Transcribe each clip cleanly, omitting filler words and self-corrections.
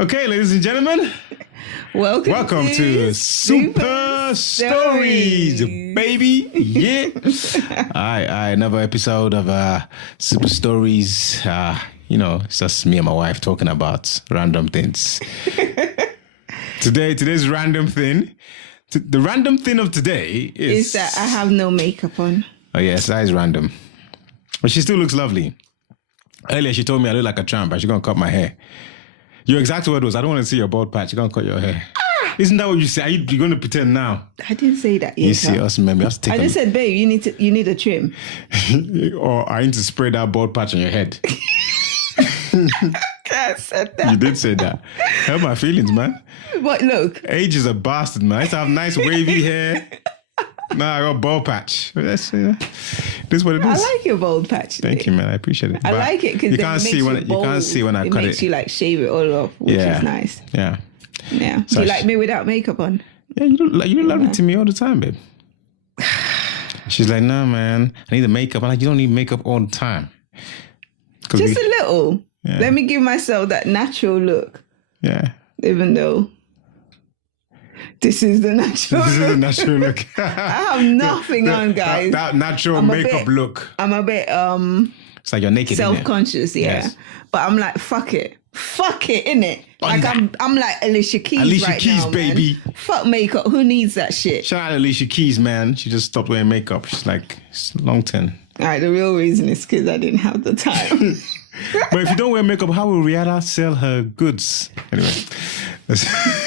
Okay, ladies and gentlemen, welcome to Super Stories, baby. Yeah. All right, another episode of Super Stories. It's just me and my wife talking about random things. Today's random thing. The random thing of today is that I have no makeup on. Oh yes, that is random. But she still looks lovely. Earlier she told me I look like a tramp and she's gonna cut my hair. Your exact word was, I don't want to see your bald patch. You're gonna cut your hair. Isn't that what you say? You're gonna pretend now? I didn't say that yet. You see us, maybe I just said, babe, you need a trim. Or I need to spray that bald patch on your head. I said that. You did say that. Hurt my feelings, man. But look, age is a bastard, man. I used to have nice wavy hair. Now I got bald patch. This is what it is. I like your bald patch. Thank you, man. I appreciate it. I like it because you can't see when I cut it. It makes you like shave it all off, which is nice. Yeah. Yeah. So do you like me without makeup on? Yeah, you look lovely to me all the time, babe. She's like, no, man, I need the makeup. I'm like, you don't need makeup all the time. Just a little. Yeah. Let me give myself that natural look. Yeah. Even though this is the natural This is the natural look. I have nothing on, guys. That natural makeup look. I'm a bit it's like you're naked. Self-conscious, yeah. Yes. But I'm like, fuck it, innit? Like I'm like Alicia Keys baby. Man. Fuck makeup. Who needs that shit? Shout out to Alicia Keys, man. She just stopped wearing makeup. She's like, it's long term. All right, the real reason is because I didn't have the time. But if you don't wear makeup, how will Rihanna sell her goods?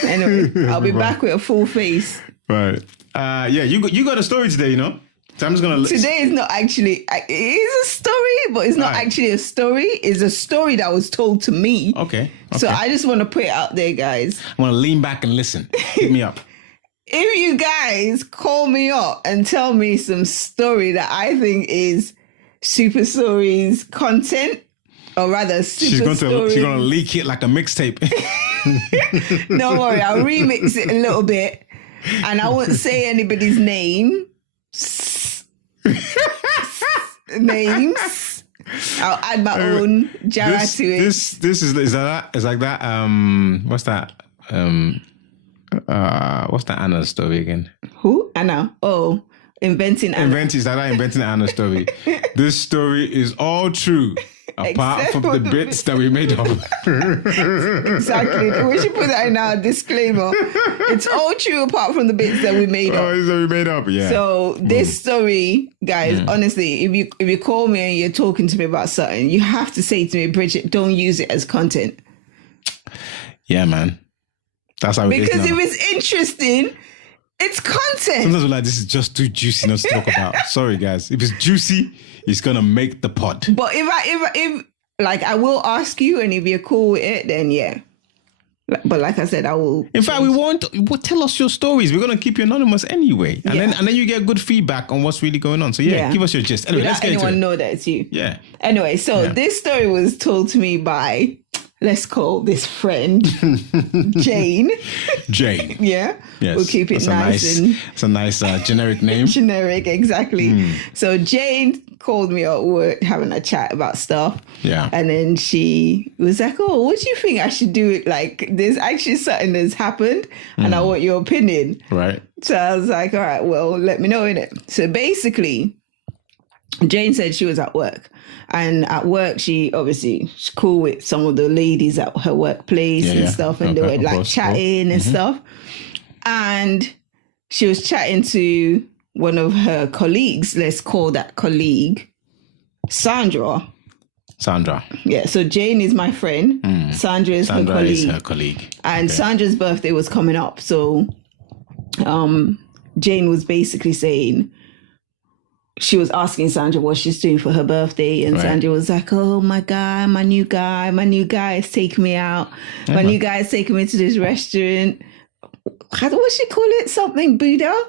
Anyway, I'll be back with a full face. Right. You got a story today, you know? So I'm just going to... Today is not actually... It is a story, but it's not actually a story. It's a story that was told to me. Okay. So I just want to put it out there, guys. I want to lean back and listen. Hit me up. If you guys call me up and tell me some story that I think is Super Stories content, or rather She's going to leak it like a mixtape. Don't worry, I'll remix it a little bit and I won't say anybody's names. I'll add my own Jara to it. This is like that. What's that? What's that Anna story again? Who? Anna. Oh, Inventing Anna. Inventing Anna story. This story is all true. Apart from the bits that we made up. Exactly. We should put that in our disclaimer. It's all true apart from the bits that we made up. Oh, that we made up, yeah. So this story, guys, honestly, if you call me and you're talking to me about something, you have to say to me, Bridgette, don't use it as content. Yeah, man. That's how it is. Because if it's interesting, it's content. Sometimes we're like, this is just too juicy not to talk about. Sorry, guys. If it's juicy, it's gonna make the pod. But if like I will ask you, and if you're cool with it, then yeah. But like I said, I will. In fact, tell us your stories. We're gonna keep you anonymous anyway, and then you get good feedback on what's really going on. So give us your gist. Anyway, let's get into it. Anyone know that it's you? Yeah. Anyway, so this story was told to me by, let's call this friend Jane. Jane. Yeah. Yes. We'll keep it nice. It's a nice generic name. Generic, exactly. So Jane called me at work having a chat about stuff. Yeah. And then she was like, oh, what do you think I should do? Like, there's actually something that's happened and I want your opinion. Right. So I was like, all right, well, let me know, innit? So basically, Jane said she was at work. And at work, she's cool with some of the ladies at her workplace and stuff. And they were like chatting and stuff. And she was chatting to one of her colleagues. Let's call that colleague Sandra. Yeah. So Jane is my friend. Sandra is her colleague. And Sandra's birthday was coming up. So Jane was basically saying, she was asking Sandra what she's doing for her birthday. And Sandra was like, oh, my new guy is taking me out. My new guy is taking me to this restaurant. What she call it? Something Buddha?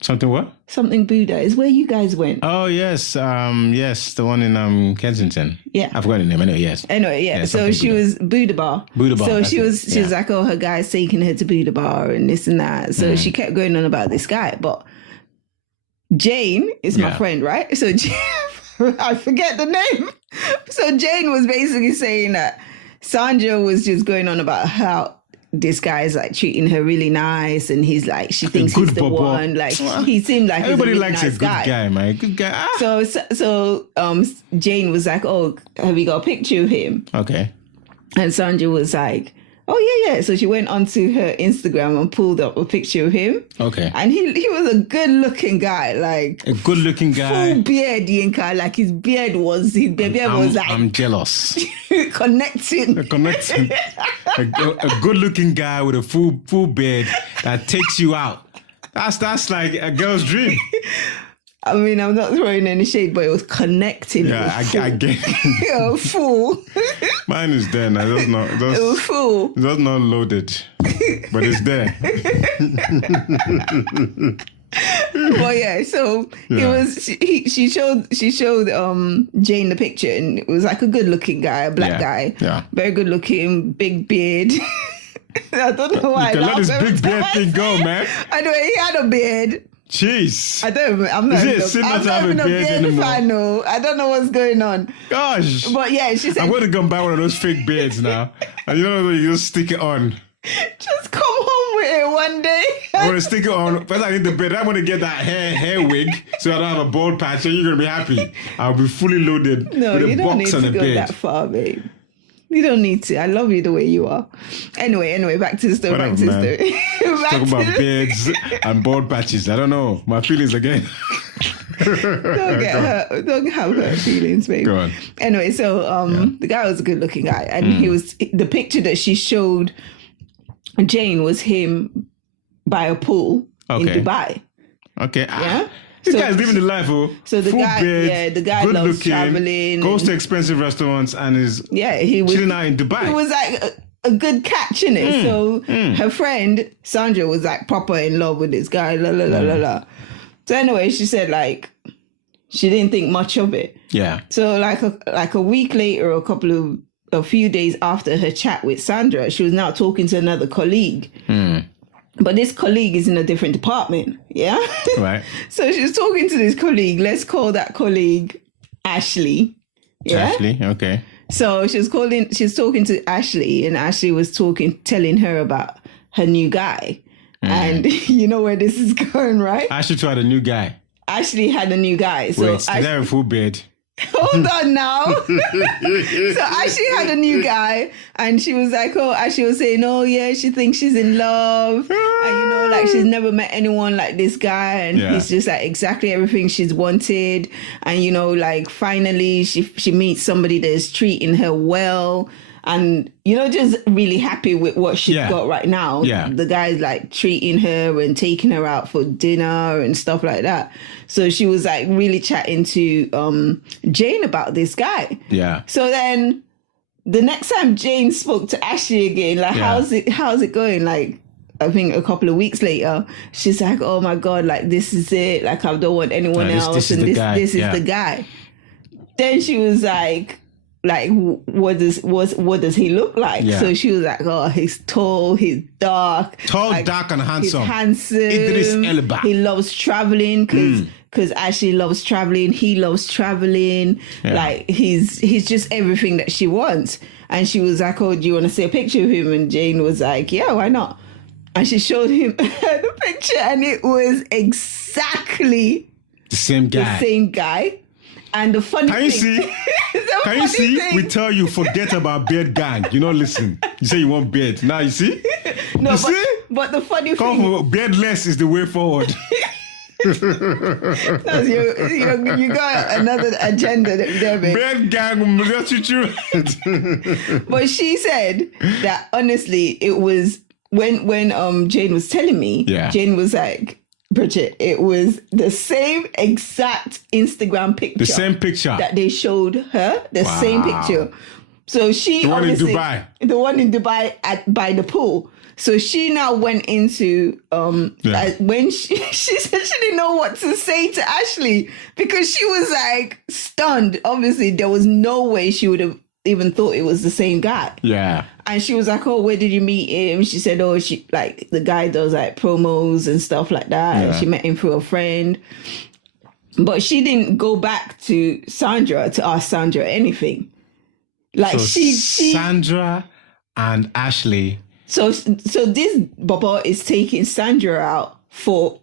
Something what? Something Buddha is where you guys went. Oh, yes. Yes, the one in Kensington. Yeah. I forgot the name. Anyway, yes. Yeah. So she was Buddha Bar. So she was like, oh, her guy's taking her to Buddha Bar and this and that. So she kept going on about this guy. But Jane is my friend, right? So I forget the name. So Jane was basically saying that Sandra was just going on about how this guy's like treating her really nice, and he's like, she thinks he's the one. Like, he seemed like everybody he's a really likes nice a good guy, man. Good guy. Ah. So Jane was like, "Oh, have you got a picture of him?" Okay. And Sandra was like, "Oh yeah." So she went onto her Instagram and pulled up a picture of him. Okay. And he was a good looking guy, like a good looking guy, full beard, Yinka. Like his beard was like, I'm jealous. Connecting. a good looking guy with a full beard that takes you out. That's like a girl's dream. I mean, I'm not throwing any shade, but it was connecting. Yeah, I get it. You're a fool. Mine is there now. It was full. It's not loaded, but it's there. Well, yeah. So it was. She showed Jane the picture, and it was like a good looking guy, a black guy. Yeah. Very good looking, big beard. I don't know why. You can let this big beard thing go, man. Anyway, he had a beard. Jeez. I'm not even a beard anymore? fan. No, I don't know what's going on. Gosh. But yeah, she said, I'm going to go buy one of those fake beards now. And you know, you just stick it on. Just come home with it one day. I'm going to stick it on. First I need the beard. I'm going to get that hair wig so I don't have a bald patch, and you're going to be happy. I'll be fully loaded with a box and a beard. No, you don't need to go that far, babe. You don't need to. I love you the way you are. Anyway, back to the story. Talk about beards and bald patches. I don't know. My feelings again. Don't have hurt feelings, babe. Go on. Anyway, so the guy was a good looking guy, and he was, the picture that she showed Jane was him by a pool in Dubai. Okay. Yeah. This guy's living the life, So the guy loves looking, traveling, goes to expensive restaurants, and is he was chilling out in Dubai. He was like a good catch in it. So her friend Sandra was like proper in love with this guy. La la la la la. So anyway, she said like she didn't think much of it. Yeah. So like a week later, a few days after her chat with Sandra, she was now talking to another colleague. But this colleague is in a different department, yeah? Right. So she's talking to this colleague. Let's call that colleague Ashley. Yeah? Ashley, okay. So she's talking to Ashley, and Ashley was telling her about her new guy. And you know where this is going, right? Ashley tried a new guy. Ashley had a new guy. So wait, is there a full beard? Hold on now. So Ashley had a new guy, and she was like, Ashley was saying, oh yeah, she thinks she's in love, and like she's never met anyone like this guy, and he's just like exactly everything she's wanted, and like finally she meets somebody that is treating her well, and just really happy with what she's got right now. Yeah. The guy's like treating her and taking her out for dinner and stuff like that. So she was like really chatting to Jane about this guy. Yeah. So then the next time Jane spoke to Ashley again, like how's it going? Like I think a couple of weeks later, she's like, oh my God, like this is it. Like I don't want anyone else. This is the guy. Then she was like, what does he look like? Yeah. So she was like, oh, he's tall, he's dark. Dark and handsome. He's handsome. Idris Elba. He loves traveling because Ashley loves traveling. He loves traveling. Yeah. Like he's just everything that she wants. And she was like, oh, do you want to see a picture of him? And Jane was like, yeah, why not? And she showed him the picture, and it was exactly the same guy. And the funny thing... Can you see? We tell you, forget about beard gang. You don't listen. You say you want beard. Now you see? No, but the funny thing... Beardless is the way forward. No, you got another agenda there, babe. Beard gang, But she said that honestly, it was... When Jane was telling me, Jane was like... Bridgette, it was the same exact Instagram picture. The same picture. That they showed her. The same picture. So she The one in Dubai. The one in Dubai by the pool. So she now went into, when she said she didn't know what to say to Ashley because she was like stunned. Obviously, there was no way she would have even thought it was the same guy. Yeah. And she was like, oh, where did you meet him? She said, oh, the guy does like promos and stuff like that. Yeah. And she met him through a friend. But she didn't go back to Sandra to ask Sandra anything. Like so she Sandra and Ashley. So this Bobo is taking Sandra out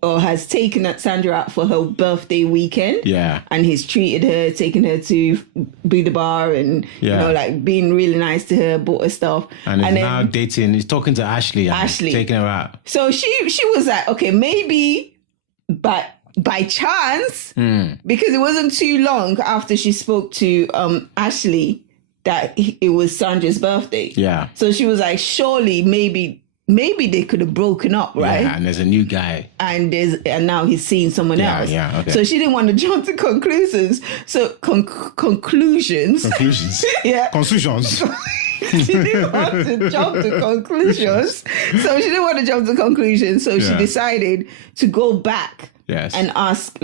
has taken Sandra out for her birthday weekend. Yeah. And he's treated her, taken her to be the bar and, like being really nice to her, bought her stuff. And he's now dating, he's talking to Ashley and taking her out. So she was like, okay, maybe by chance, because it wasn't too long after she spoke to Ashley that it was Sandra's birthday. Yeah. So she was like, surely maybe they could have broken up, right? Yeah, and there's a new guy. And now he's seeing someone else. Yeah, okay. So she didn't want to jump to conclusions. So conclusions. Yeah. Conclusions. She didn't want to jump to conclusions. So she didn't want to jump to conclusions. So she decided to go back and ask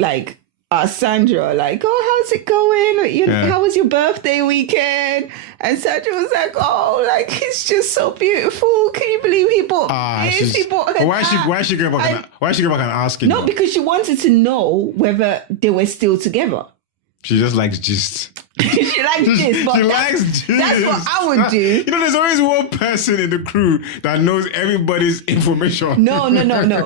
Sandra, like, oh, how's it going? How was your birthday weekend? And Sandra was like, oh, like, it's just so beautiful. Can you believe he bought this? He bought her why is she going back and asking? No, because she wanted to know whether they were still together. She just likes gist. She likes gist. But likes gist. That's what I would do. There's always one person in the crew that knows everybody's information. No.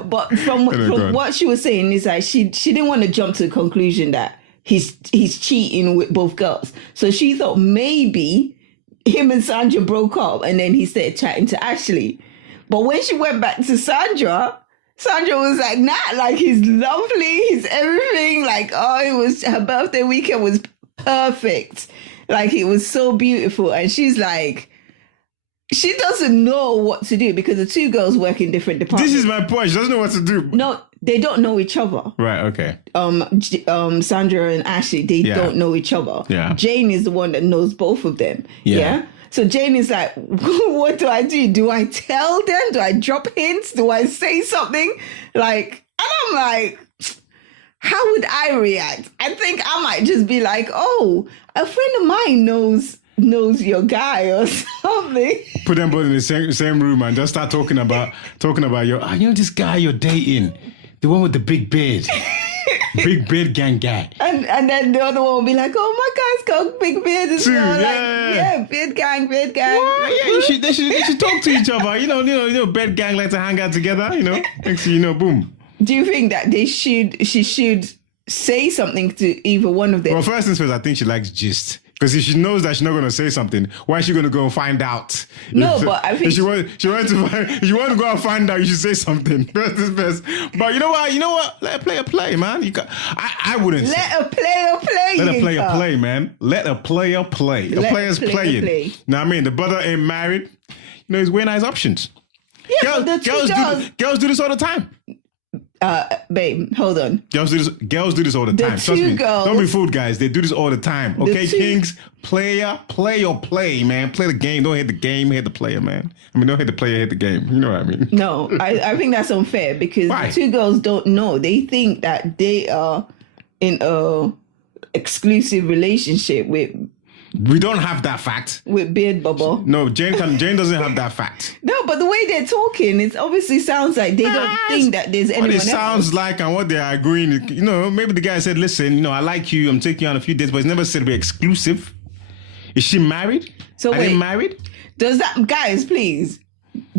But from what she was saying is that she didn't want to jump to the conclusion that he's cheating with both girls. So she thought maybe him and Sandra broke up and then he started chatting to Ashley. But when she went back to Sandra was like, nah, like, he's lovely, he's everything. Like, her birthday weekend was perfect. Like, it was so beautiful. And she's like, she doesn't know what to do because the two girls work in different departments. This is my point. She doesn't know what to do. No, they don't know each other. Right, okay. Sandra and Ashley, they don't know each other. Yeah. Jane is the one that knows both of them. Yeah. So Jane is like, what do I do? Do I tell them? Do I drop hints? Do I say something? Like, and I'm like, how would I react? I think I might just be like, oh, a friend of mine knows your guy or something. Put them both in the same room and just start talking about your, this guy you're dating, the one with the big beard. Big beard gang guy. And then the other one will be like, oh, my guy's got big beard as well. Like, beard gang. What? Yeah, they should talk to each other. Beard gang like to hang out together, Next thing you know, boom. Do you think that she should say something to either one of them? Well, first things first, I think she likes gist. Because if she knows that she's not going to say something, why is she going to go and find out? No, but I think... If you want to go and find out, you should say something. First is best. But you know what? Let a player play, man. I wouldn't say. Let a player play. Let a player play, man. Let a player play. A player's playing. Now, I mean, the brother ain't married. He's weighing out his options. Yeah, girls do this all the time. Babe, hold on. Girls do this all the time. Trust me. Don't be fooled, guys. They do this all the time. Okay, Kings, play your play, man. Play the game. Don't hit the game, hit the player, man. I mean, don't hit the player, hit the game. You know what I mean? No, I think that's unfair because the two girls don't know. They think that they are in a exclusive relationship with... We don't have that fact. With Beard Bubble. No, Jane doesn't have that fact. No, but the way they're talking, it obviously sounds like they don't think that there's anyone else. What it sounds like and what they are agreeing, maybe the guy said, listen, I like you, I'm taking you on a few dates, but it's never said we're exclusive. Is she married? So are they married? Does that, guys, please,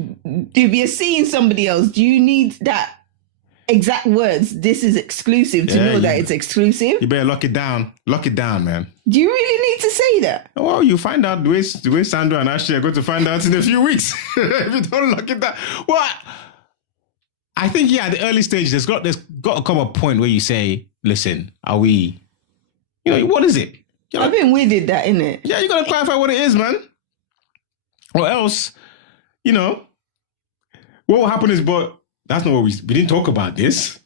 if you're seeing somebody else, do you need that exact words, this is exclusive, to know that it's exclusive? You better lock it down. Lock it down, man. Do you really need to say that? Well, you find out the way Sandra and Ashley are going to find out in a few weeks. If you don't lock it down. Well, I think, at the early stage, there's got to come a point where you say, listen, are we, what is it? I think we did that, innit? Yeah, you got to clarify what it is, man. Or else, what will happen is, but that's not what we didn't talk about this.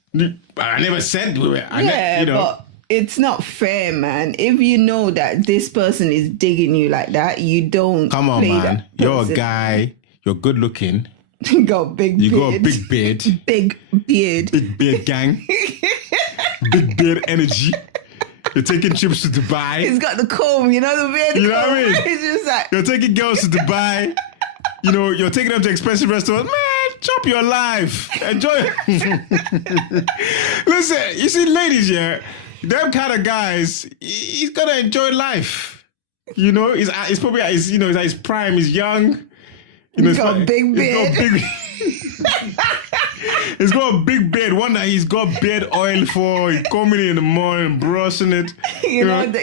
I never said we were. But it's not fair, man. If you know that this person is digging you like that, you don't. Come on, man. You're a guy. You're good looking. You got a big beard. You got a big beard. Big beard. Big beard gang. Big beard energy. You're taking trips to Dubai. He's got the comb, the beard. You know what I mean? It's just like... You're taking girls to Dubai. You're taking them to expensive restaurants. Man, chop your life. Enjoy it. Listen, you see, ladies, them kind of guys, he's going to enjoy life. You know, it's probably at his, you know, it's at his prime. He's young. You know, He's got a big beard. He's got a big beard. One that he's got beard oil for. He coming in the morning, brushing it. You know that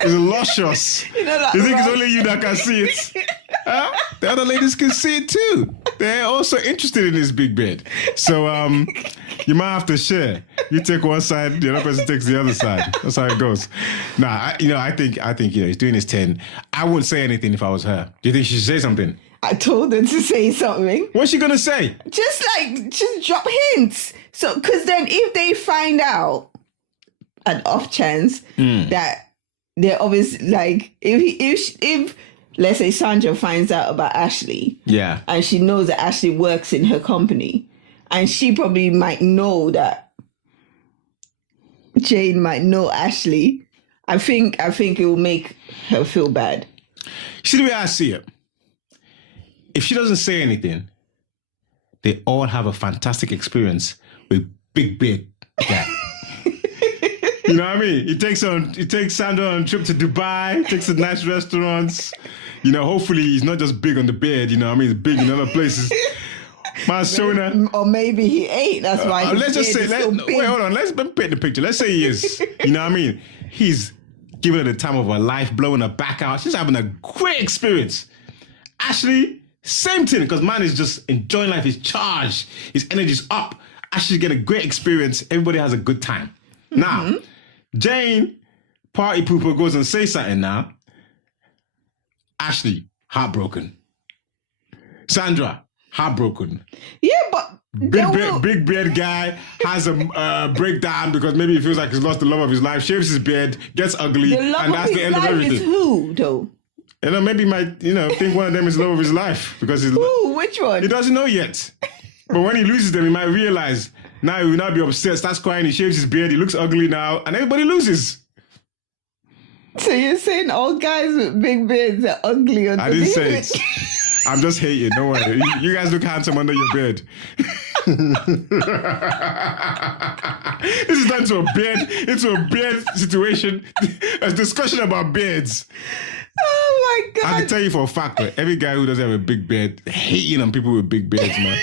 it's luscious. You know that. You think it's only you that can see it? Huh? The other ladies can see it too. They're also interested in this big beard. So you might have to share. You take one side, the other person takes the other side. That's how it goes. Nah, I think he's doing his 10. I wouldn't say anything if I was her. Do you think she should say something? I told her to say something. What's she gonna say? Just drop hints. So, because then if they find out, an off chance that they're obviously like, if let's say Sandra finds out about Ashley, yeah, and she knows that Ashley works in her company, and she probably might know that Jane might know Ashley. I think it will make her feel bad. See the way I see it. If she doesn't say anything, they all have a fantastic experience with Big Beard Guy. You know what I mean? He takes Sandra on a trip to Dubai, takes her to nice restaurants. You know, hopefully he's not just big on the bed, you know what I mean? He's big in other places. Man's showing her. Or maybe he ain't. That's why let's just say, wait, hold on. Let's paint the picture. Let's say he is. You know what I mean? He's giving her the time of her life, blowing her back out. She's having a great experience. Ashley, same thing, because man is just enjoying life. He's charged. His energy's up. Ashley get a great experience. Everybody has a good time. Mm-hmm. Now, Jane, party pooper, goes and says something now. Ashley, heartbroken. Sandra, heartbroken. Yeah, but big beard guy has a breakdown because maybe he feels like he's lost the love of his life, shaves his beard, gets ugly, and that's the end of everything. Is who, though? You know, maybe he might, think one of them is the love of his life because he's. Ooh, which one? He doesn't know yet. But when he loses them, he might realize. Now he will not be upset, starts crying, he shaves his beard, he looks ugly now, and everybody loses. So you're saying all guys with big beards are ugly on I didn't say it. I'm just hating, don't worry. You guys look handsome under your beard. This is not into a beard situation. A discussion about beards. Oh my God. I can tell you for a fact that every guy who doesn't have a big beard, hating on people with big beards, man.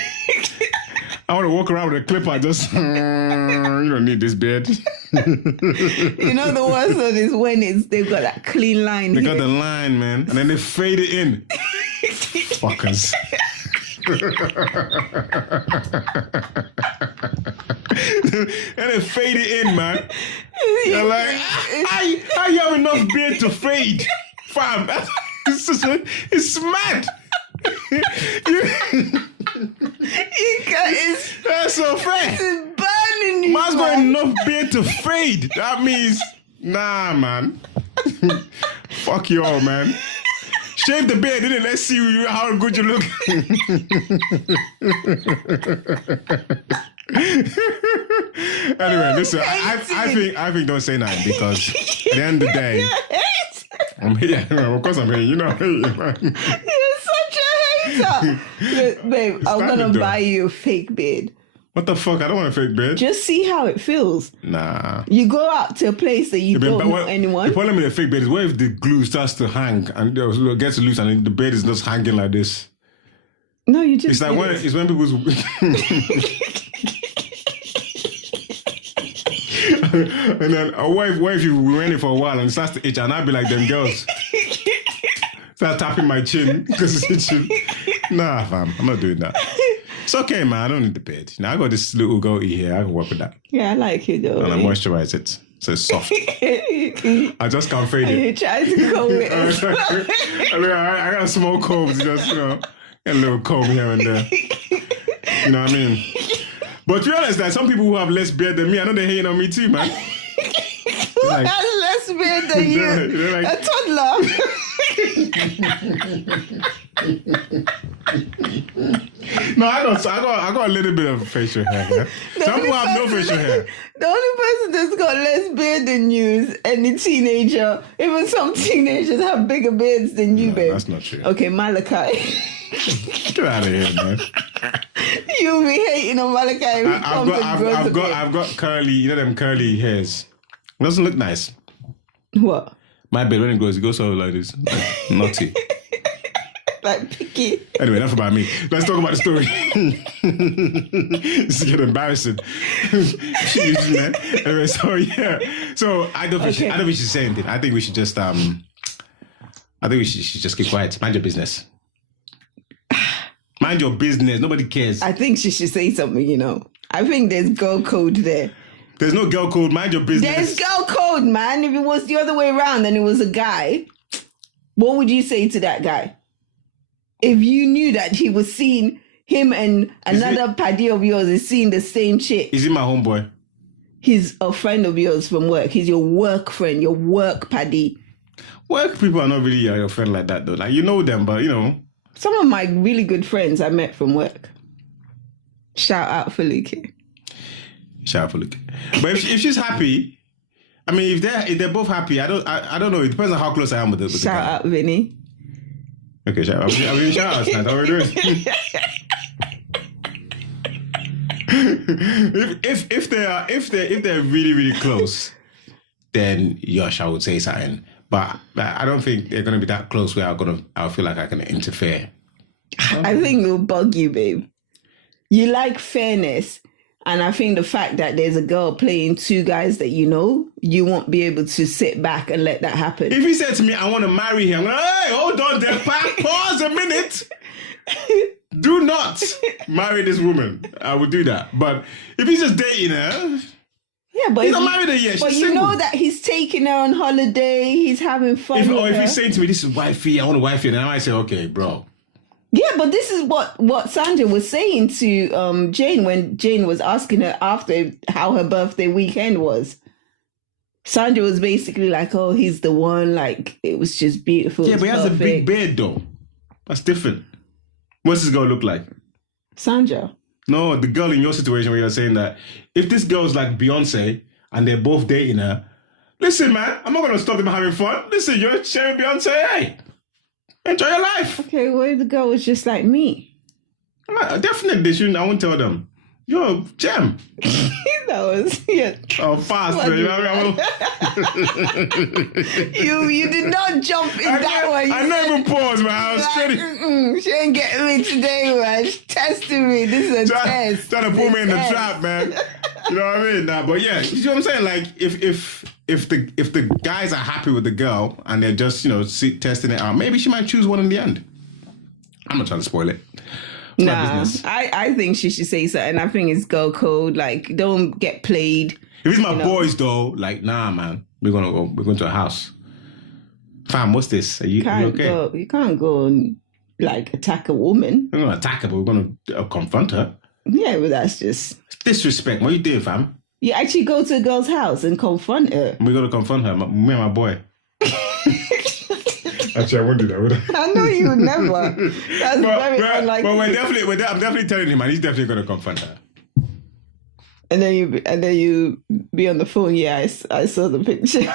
I want to walk around with a clipper, just, you don't need this beard. You know the worst one is when they've got that clean line. They got the line, man. And then they fade it in. Fuckers. And they fade it in, man. You're like, how you have enough beard to fade? Fam, it's mad. That's so fair. It's burning you. Man's got enough beard to fade. That means, nah, man. Fuck you all, man. Shave the beard, didn't it? Let's see how good you look. Anyway, listen. I think don't say nothing because at the end of the day, I'm here. Of course, I'm here. You know, man. You're such a hater. Look, babe, I'm gonna buy you a fake beard. What the fuck? I don't want a fake beard. Just see how it feels. Nah. You go out to a place that you don't know anyone. The problem with a fake beard is what if the glue starts to hang and it gets loose and the beard is just hanging like this? No, you just. It's like when people's. And then what if you wear it for a while and it starts to itch and I'll be like them girls. Start tapping my chin because it's itching. Nah, fam, I'm not doing that. It's okay, man. I don't need the beard. Now I got this little goatee here. I can work with that. Yeah, I like it though. And I moisturize it. So it's soft. I just can't fade it. You try to comb it. I got a small comb. Just, get a little comb here and there. You know what I mean? But to be honest, like, some people who have less beard than me, I know they're hating on me too, man. Who has less beard than you? They're like, a toddler. No, I got a little bit of facial hair. Yeah? Some people have no facial hair. The only person that's got less beard than you is any teenager. Even some teenagers have bigger beards than you, babe. That's not true. Okay, Malachi. Get out of here, man. You'll be hating on Malachi. I've got curly, them curly hairs. It doesn't look nice. What? My beard, when it grows, it goes all like this. Like, naughty. Like picky. Anyway, enough about me. Let's talk about the story. This is getting embarrassing. Jeez, man. Anyway, so yeah. So I don't think we should say anything. I think we should just should just keep quiet. Mind your business. Mind your business. Nobody cares. I think she should say something, I think there's girl code there. There's no girl code. Mind your business. There's girl code, man. If it was the other way around and it was a guy, what would you say to that guy? If you knew that he was seeing him and another paddy of yours is seeing the same chick. Is he my homeboy? He's a friend of yours from work. He's your work friend, your work paddy. Work people are not really your friend like that, though. Like, you know them, but, Some of my really good friends I met from work. Shout out for Luke. Shout out for Luke. But if she's happy, I mean, if they're both happy, I don't know. It depends on how close I am with the guy. Shout out, Vinny. Okay, shout out. I'm doing shout outs now. That's what we're doing. if they're really, really close, then Yosh, I would say something. But I don't think they're gonna be that close where I'll feel like I can interfere. I think it'll bug you, babe. You like fairness. And I think the fact that there's a girl playing two guys that you won't be able to sit back and let that happen. If he said to me, I want to marry him, I'm like, hey, hold on there, pause a minute. Do not marry this woman. I would do that. But if he's just dating her, yeah, but he's not married her yet. But she's you single. know that he's taking her on holiday, he's having fun. If he's saying to me, this is wifey, I want a wifey, then I might say, okay, bro. Yeah, but this is what Sandra was saying to Jane when Jane was asking her after how her birthday weekend was. Sandra was basically like, oh, he's the one, like, it was just beautiful. Yeah, but he has a big beard, though. That's different. What's this girl look like? Sandra. No, the girl in your situation where you're saying that if this girl's like Beyonce and they're both dating her, listen, man, I'm not going to stop them having fun. Listen, you're sharing Beyonce, hey. Enjoy your life. Okay, what if the girl was just like me? Definitely, they shouldn't. I won't tell them. You're a gem. That was, yeah. Oh, fast. You did not jump in that one. I never even paused, man. I was straight. She ain't getting me today, man. She's testing me. This is a test. Trying to pull me in the trap, man. You know what I mean? Nah, but yeah, you know what I'm saying? Like, if the guys are happy with the girl and they're just, testing it out, maybe she might choose one in the end. I'm not trying to spoil it. Nah, I think she should say so, and I think it's girl code. Like, don't get played. If it's my boys, though, like, nah, man, we're going to a house. Fam, what's this? Are you okay? You can't go and, like, attack a woman. We're going to attack her, but we're going to confront her. Yeah, but that's just disrespect. What are you doing, fam? You actually go to a girl's house and confront her. We're going to confront her, me and my boy. Actually, I won't do that, would I? I know you would never. That's very unlikely. But I'm definitely telling him, man, he's definitely going to confront her. And then you be on the phone. Yeah, I saw the picture.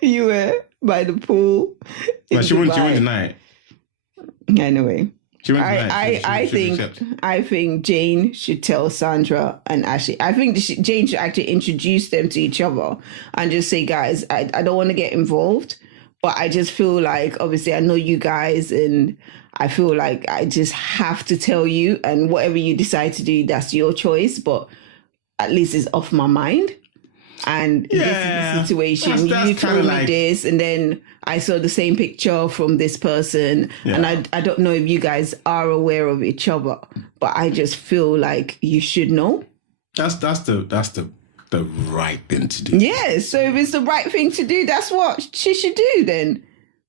You were by the pool. But she wouldn't deny it. Anyway, I think Jane should tell Sandra and Ashley. I think Jane should actually introduce them to each other and just say, guys, I don't want to get involved. But I just feel like, obviously, I know you guys, and I feel like I just have to tell you, and whatever you decide to do, that's your choice. But at least it's off my mind. And this is the situation. That's you told me this, and then I saw the same picture from this person. Yeah. And I don't know if you guys are aware of each other, but I just feel like you should know. That's the right thing to do. Yeah, so if it's the right thing to do, that's what she should do then.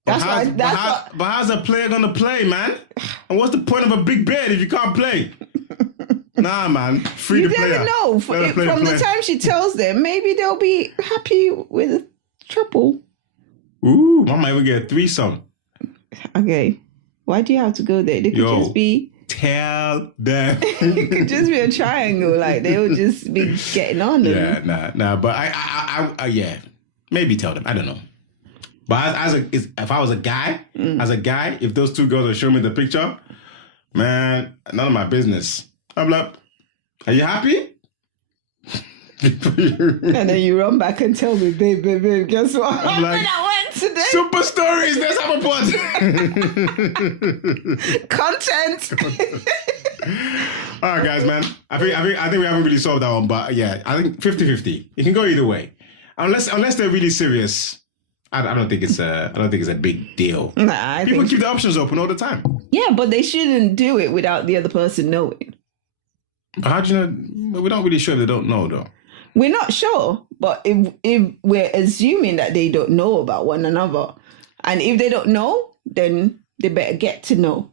But how's a player gonna play, man? And what's the point of a big beard if you can't play? Nah, man. Free the player. You never know. From the time she tells them, maybe they'll be happy with a triple. Ooh, I might even get a threesome. Okay. Why do you have to go there? They could just be... Tell them. It could just be a triangle. Like, they would just be getting on them. Yeah, nah. But I yeah. Maybe tell them. I don't know. But if I was a guy, if those two girls are showing me the picture, man, none of my business. I'm like, are you happy? And then you run back and tell me, babe, guess what? I'm like, today. Super stories. Let's have a pod. Content. All right, guys, man. I think we haven't really solved that one, but yeah, I think 50-50. It can go either way, unless they're really serious. I don't think it's a big deal. Nah, People keep the options open all the time. Yeah, but they shouldn't do it without the other person knowing. How do you know? We're not really sure if they don't know, though. We're not sure, but if we're assuming that they don't know about one another, and if they don't know, then they better get to know.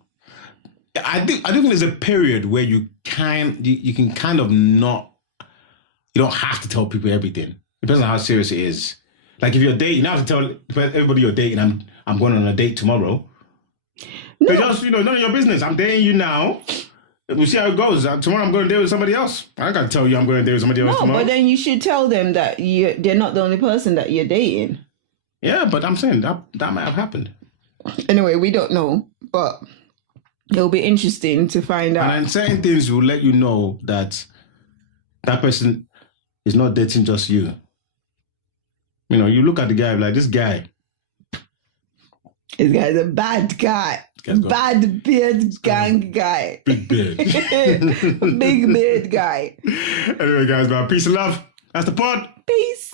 I think there's a period where you can kind of not. You don't have to tell people everything. Depends on how serious it is. Like if you're dating, you don't have to tell everybody you're dating. I'm going on a date tomorrow. No. Just none of your business. I'm dating you now. We'll see how it goes. Tomorrow I'm going to date with somebody else. I can't tell you I'm going to date with somebody else tomorrow. But then you should tell them that they're not the only person that you're dating. Yeah, but I'm saying that might have happened. Anyway, we don't know, but it'll be interesting to find out. And certain things will let you know that person is not dating just you. You look at the guy like, this guy. This guy's a bad guy. Bad beard gang guy. Big beard. Big beard guy. Anyway, guys, man, peace and love. That's the pod. Peace.